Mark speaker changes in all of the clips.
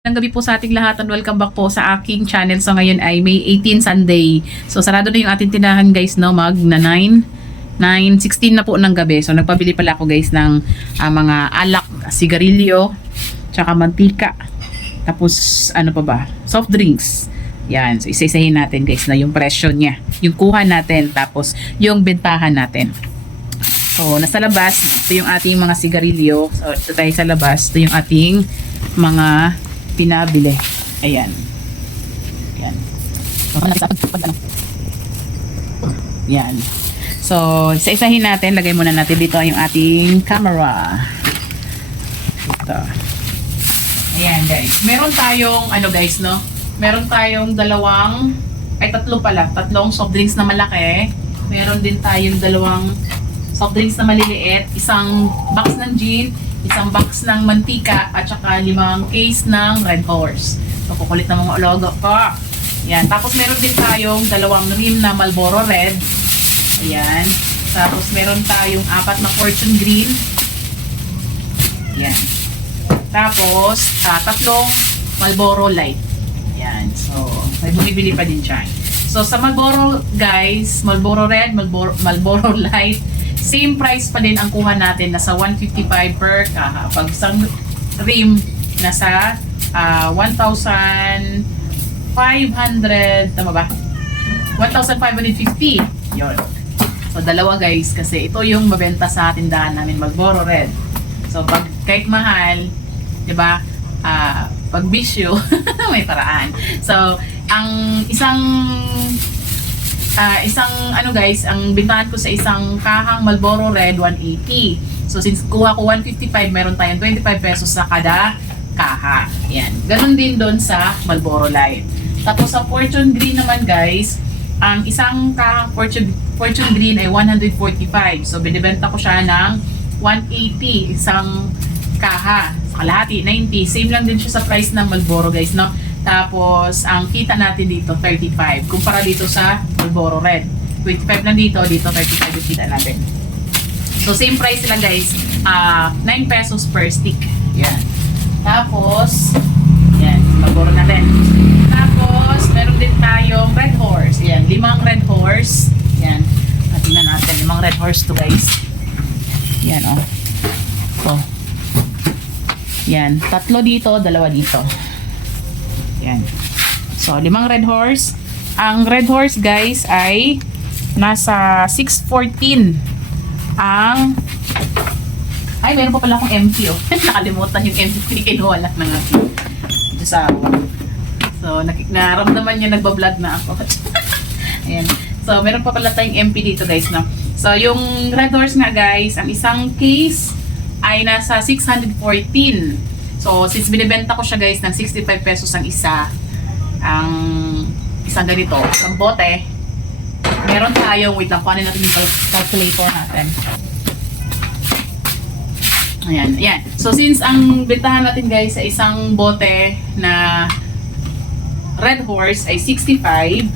Speaker 1: Ang gabi po sa ating lahat and welcome back po sa aking channel. So ngayon ay May 18 Sunday. So sarado na yung ating tinahan guys no mag na 9 9.16 na po ng gabi. So nagpabili pala ako guys ng ah, mga alak, sigarilyo, tsaka mantika. Tapos ano pa ba? Soft drinks. Yan. So isa-isahin natin guys na yung presyo niya. Yung kuha natin tapos yung bentahan natin. So, nasa labas, ito yung ating mga sigarilyo. So, ito tayo sa labas. Ito yung ating mga pinabili. Ayan. Ayan. So, natin sa pag, pag, ano. Yan. So, isa-isahin natin. Lagay muna natin dito yung ating camera. Ito. Ayan, guys. Meron tayong, ano guys, no? Meron tayong dalawang, ay tatlo pala. Tatlong soft drinks na malaki. Meron din tayong dalawang soft drinks na maliliit, isang box ng gin, isang box ng mantika, at saka limang case ng Red Horse. So, kukulit na mga logo ko. Yan. Tapos, meron din tayong dalawang rim na Marlboro Red. Ayan. Tapos, meron tayong apat na Fortune Green. Yan. Tapos, ah, tatlong Marlboro Light. Yan. So, may bumibili pa din dyan. So, sa Marlboro, guys, Marlboro Red, Marlboro, Marlboro Light, same price pa din ang kuha natin, nasa 155 per kaha. Pag isang rim, nasa ah, 1,500, tama ba? 1,550. Yun. So, dalawa guys, kasi ito yung mabenta sa tindahan namin, Marlboro Red. So, pag kahit mahal, di ba, ah, pag bisyo, may paraan. So, ang isang ah, isang ano guys, ang bintahan ko sa isang kahang Marlboro Red 180. So since kuha ko 155, meron tayong 25 pesos sa kada kaha. Yan. Ganon din doon sa Marlboro Light. Tapos sa Fortune Green naman guys, ang isang kahang Fortune, Fortune Green ay 145. So binibenta ko siya ng 180 isang kaha. Kalahati, 90. Same lang din siya sa price ng Marlboro guys, no? Tapos, ang kita natin dito, 35. Kumpara dito sa Marlboro Red. 25 lang dito, dito 35 yung kita natin. So, same price lang guys. Ah, 9 pesos per stick. Yan. Tapos, yan, Marlboro natin. Tapos, meron din tayong Red Horse. Yan, limang Red Horse. Yan. At tingnan natin, limang Red Horse to guys. Yan, oh. So, yan. Tatlo dito, dalawa dito. Yan. So, limang Red Horse. Ang Red Horse, guys, ay nasa 614 ang ay, meron pa pala akong empty, oh. Nakalimutan yung empty. Kinuha lang ng aking asawa. So, nakik naramdaman niya nagbablog na ako. Ayan. So, meron pa pala tayong MP dito, guys, no? So, yung Red Horse nga, guys, ang isang case ay nasa 614. So, since binibenta ko siya, guys, ng 65 pesos ang isa, ang isang ganito, isang bote, meron tayong, wait lang, kuhanin natin yung cal- calculator natin. Ayan, ayan. So, since ang bentahan natin, guys, sa isang bote na Red Horse ay 65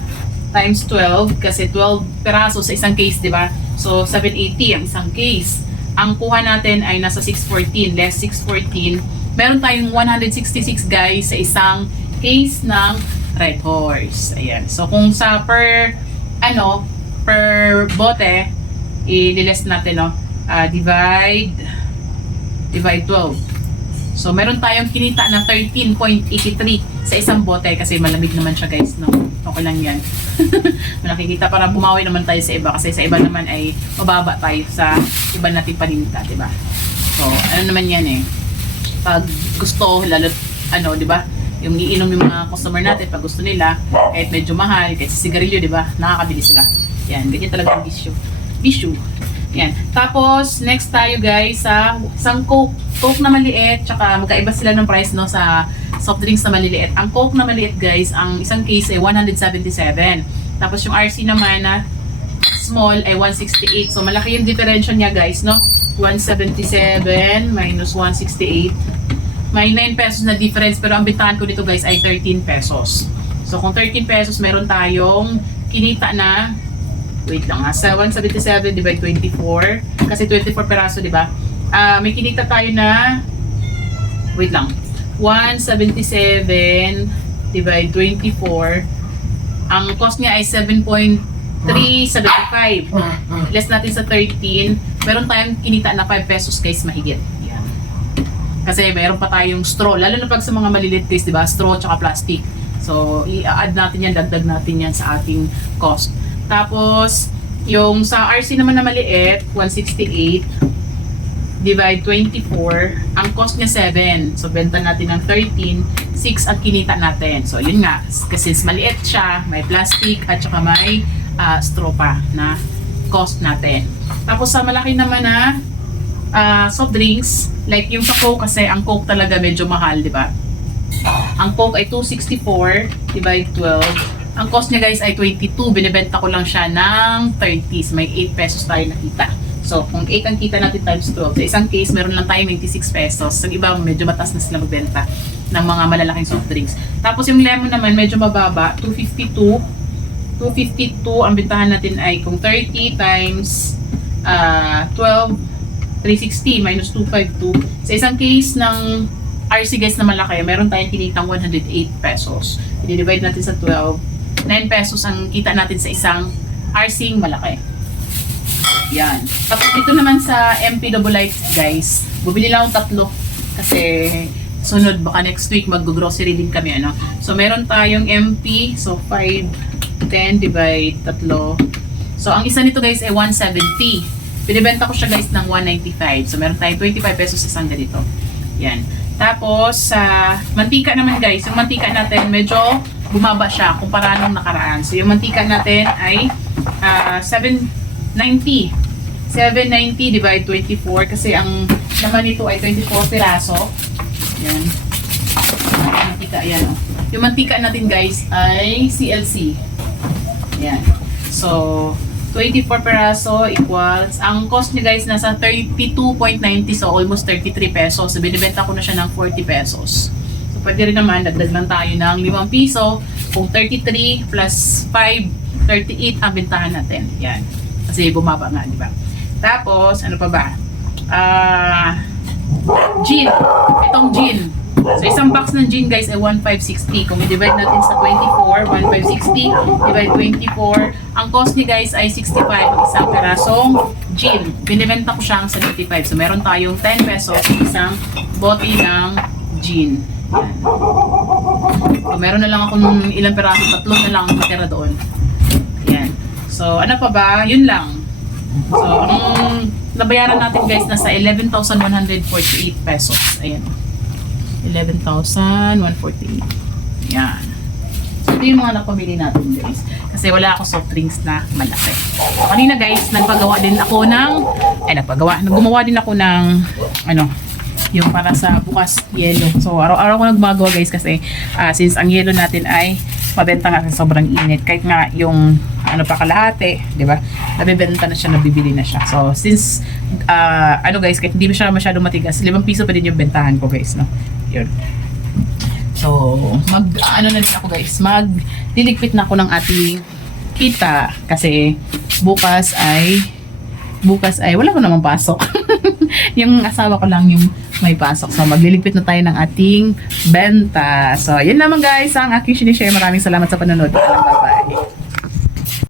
Speaker 1: times 12 kasi 12 peraso sa isang case, di ba? So, 780 ang isang case. Ang kuha natin ay nasa 614, less 614. Meron tayong 166 guys sa isang case ng Red Horse. Ayan. So, kung sa per, ano, per bote, i-less natin, no? Ah, divide, divide 12. So, meron tayong kinita na 13.83 sa isang bote kasi malamig naman siya guys, no? Okay lang yan. Nakikita para bumawi naman tayo sa iba kasi sa iba naman ay mababa tayo sa iba nating paninta, di ba? So, ano naman yan eh. Pag gusto, lalo, ano, di ba? Yung iinom yung mga customer natin, pag gusto nila, kahit medyo mahal, kahit sa sigarilyo, di ba? Nakakabili sila. Yan, ganyan talaga ang bisyo. Bisyo. Yan. Tapos, next tayo guys sa isang Coke. Coke na maliit, tsaka magkaiba sila ng price no sa soft drinks na maliliit. Ang Coke na maliit guys, ang isang case ay 177. Tapos yung RC naman na small ay 168. So malaki yung differential niya guys, no? 177 minus 168. May 9 pesos na difference pero ang bintahan ko dito guys ay 13 pesos. So kung 13 pesos meron tayong kinita na wait lang ha, sa 177 divide 24 kasi 24 peraso, di ba? Ah, may kinita tayo na wait lang. 177 divide 24. Ang cost niya ay 7.375. Less natin sa 13. Meron tayong kinita na 5 pesos guys mahigit. Kasi meron pa tayong straw. Lalo na pag sa mga maliliit guys, di ba? Straw tsaka plastic. So, i-add natin yan, dagdag natin yan sa ating cost. Tapos, yung sa RC naman na maliit, 168 divide 24, ang cost niya 7. So, benta natin ng 13, 6 ang kinita natin. So, yun nga. Kasi since maliit siya, may plastic at saka may ah, straw pa na cost natin. Tapos sa malaki naman na ah, soft drinks, like yung sa Coke kasi, ang Coke talaga medyo mahal, di ba? Ang Coke ay 264 divide 12. Ang cost niya guys ay 22. Binibenta ko lang siya ng 30. May 8 pesos tayo nakita. So, kung 8 ang kita natin times 12, sa isang case, meron lang tayo 26 pesos. Sa iba, medyo mataas na sila magbenta ng mga malalaking soft drinks. Tapos yung lemon naman, medyo mababa, 252. 252, ang bentahan natin ay kung 30 times ah 12, 360 minus 252. Sa isang case ng RC guys na malaki, meron tayong kinitang 108 pesos. I-divide natin sa 12, 9 pesos ang kita natin sa isang RC malaki. Yan. Tapos dito naman sa MP Double Light guys, bumili lang akong tatlo kasi sunod baka next week mag-grocery din kami ano. So meron tayong MP, so 5 10 divide tatlo. So ang isa nito guys ay 170. Binibenta ko siya guys ng 195. So meron tayong 25 pesos isang ganito. Yan. Tapos sa mantika naman guys, yung mantika natin medyo bumaba siya kumpara nung nakaraan. So yung mantika natin ay ah, 790. 790 divide 24 kasi ang naman nito ay 24 piraso. Yan. Mantika, yan. Yung mantika natin guys ay CLC. Yan. So, 24 peraso equals, ang cost niya guys nasa 32.90 so almost 33 pesos. So, binibenta ko na siya ng 40 pesos. So, pwede rin naman, dagdag lang tayo ng 5 piso. Kung 33 plus 5, 38 ang bentahan natin. Yan. Kasi bumaba nga, di ba? Tapos, ano pa ba? Ah, gin. Itong gin. So, isang box ng gin, guys, ay 1,560. Kung i-divide natin sa 24, 1,560, divide 24, ang cost niya, guys, ay 65 ang isang perasong gin. Binibenta ko siyang 75. So, meron tayong 10 pesos isang bote ng gin. Yan. So, meron na lang ako ng ilang peraso, tatlo na lang matira doon. Yan. So, ano pa ba? Yun lang. So, ang nabayaran natin guys, nasa 11,148 pesos. Ayan. 11,148. Yan. So, ito yung mga napamili natin guys. Kasi wala ako soft drinks na malaki. Kanina guys, nagpagawa din ako ng, ay nagpagawa, gumawa din ako ng, ano, yung para sa bukas yellow. So, araw-araw ko nagmagawa guys kasi ah, since ang yellow natin ay mabenta nga kasi sobrang init. Kahit nga yung ano pa kalahati, di ba? Nabibenta na siya, nabibili na siya. So, since, ah, ano guys, kahit hindi siya masyadong matigas, 5 piso pa din yung bentahan ko guys, no? Yun. So, mag, ano na din ako guys, mag, liligpit na ako ng ating kita kasi bukas ay bukas ay wala ko namang pasok. yung asawa ko lang yung may pasok. So, magliligpit na tayo ng ating benta. So, yun naman guys ang aking sinishare. Maraming salamat sa panonood. Bye-bye.